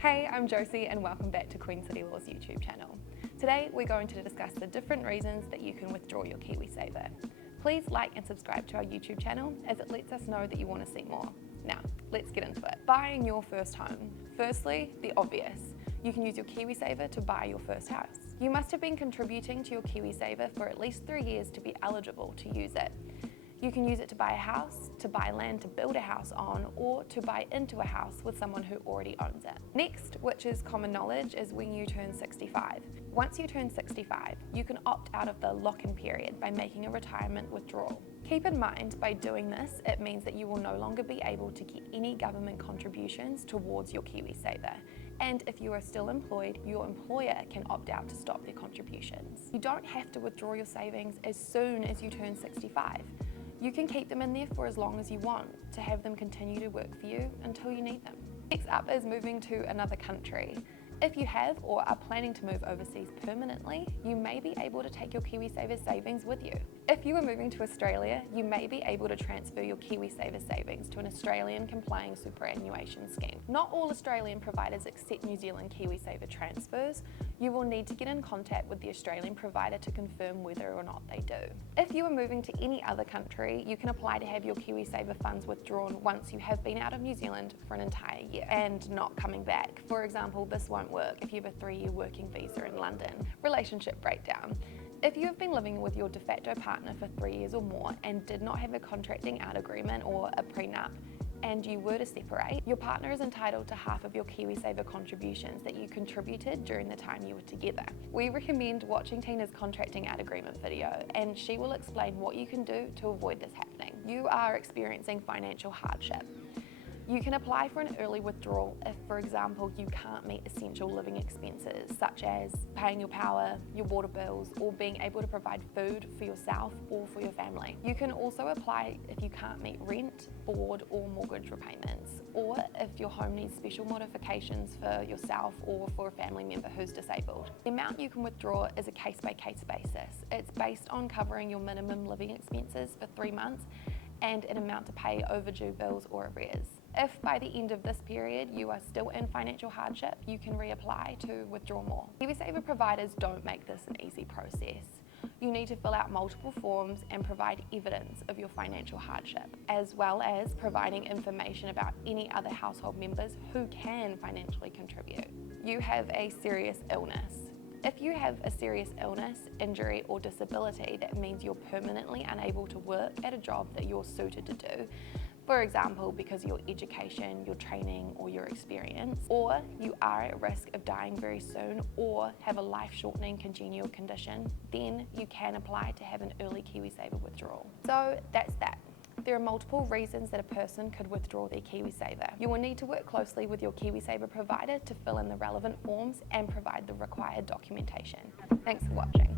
Hey, I'm Josie and welcome back to Queen City Law's YouTube channel. Today we're going to discuss the different reasons that you can withdraw your Kiwisaver. Please like and subscribe to our YouTube channel as it lets us know that you want to see more. Now, let's get into it. Buying your first home. Firstly, the obvious. You can use your Kiwisaver to buy your first house. You must have been contributing to your Kiwisaver for at least 3 years to be eligible to use it. You can use it to buy a house, to buy land to build a house on, or to buy into a house with someone who already owns it. Next, which is common knowledge, is when you turn 65. Once you turn 65, you can opt out of the lock-in period by making a retirement withdrawal. Keep in mind, by doing this, it means that you will no longer be able to get any government contributions towards your Kiwisaver. And if you are still employed, your employer can opt out to stop their contributions. You don't have to withdraw your savings as soon as you turn 65. You can keep them in there for as long as you want to have them continue to work for you until you need them. Next up is moving to another country. If you have or are planning to move overseas permanently, you may be able to take your Kiwisaver savings with you. If you are moving to Australia, you may be able to transfer your Kiwisaver savings to an Australian complying superannuation scheme. Not all Australian providers accept New Zealand Kiwisaver transfers. You will need to get in contact with the Australian provider to confirm whether or not they do. If you are moving to any other country, you can apply to have your Kiwisaver funds withdrawn once you have been out of New Zealand for an entire year and not coming back. For example, this won't work if you have a 3-year working visa in London. Relationship breakdown. If you have been living with your de facto partner for 3 years or more and did not have a contracting out agreement or a prenup, and you were to separate, your partner is entitled to half of your Kiwisaver contributions that you contributed during the time you were together. We recommend watching Tina's contracting out agreement video, and she will explain what you can do to avoid this happening. You are experiencing financial hardship. You can apply for an early withdrawal if, for example, you can't meet essential living expenses such as paying your power, your water bills, or being able to provide food for yourself or for your family. You can also apply if you can't meet rent, board, or mortgage repayments, or if your home needs special modifications for yourself or for a family member who's disabled. The amount you can withdraw is a case-by-case basis. It's based on covering your minimum living expenses for 3 months and an amount to pay overdue bills or arrears. If by the end of this period you are still in financial hardship, you can reapply to withdraw more. Kiwisaver providers don't make this an easy process. You need to fill out multiple forms and provide evidence of your financial hardship, as well as providing information about any other household members who can financially contribute. You have a serious illness. If you have a serious illness, injury, or disability that means you're permanently unable to work at a job that you're suited to do, for example, because of your education, your training, or your experience, or you are at risk of dying very soon or have a life-shortening congenital condition, then you can apply to have an early Kiwisaver withdrawal. So that's that. There are multiple reasons that a person could withdraw their Kiwisaver. You will need to work closely with your Kiwisaver provider to fill in the relevant forms and provide the required documentation. Thanks for watching.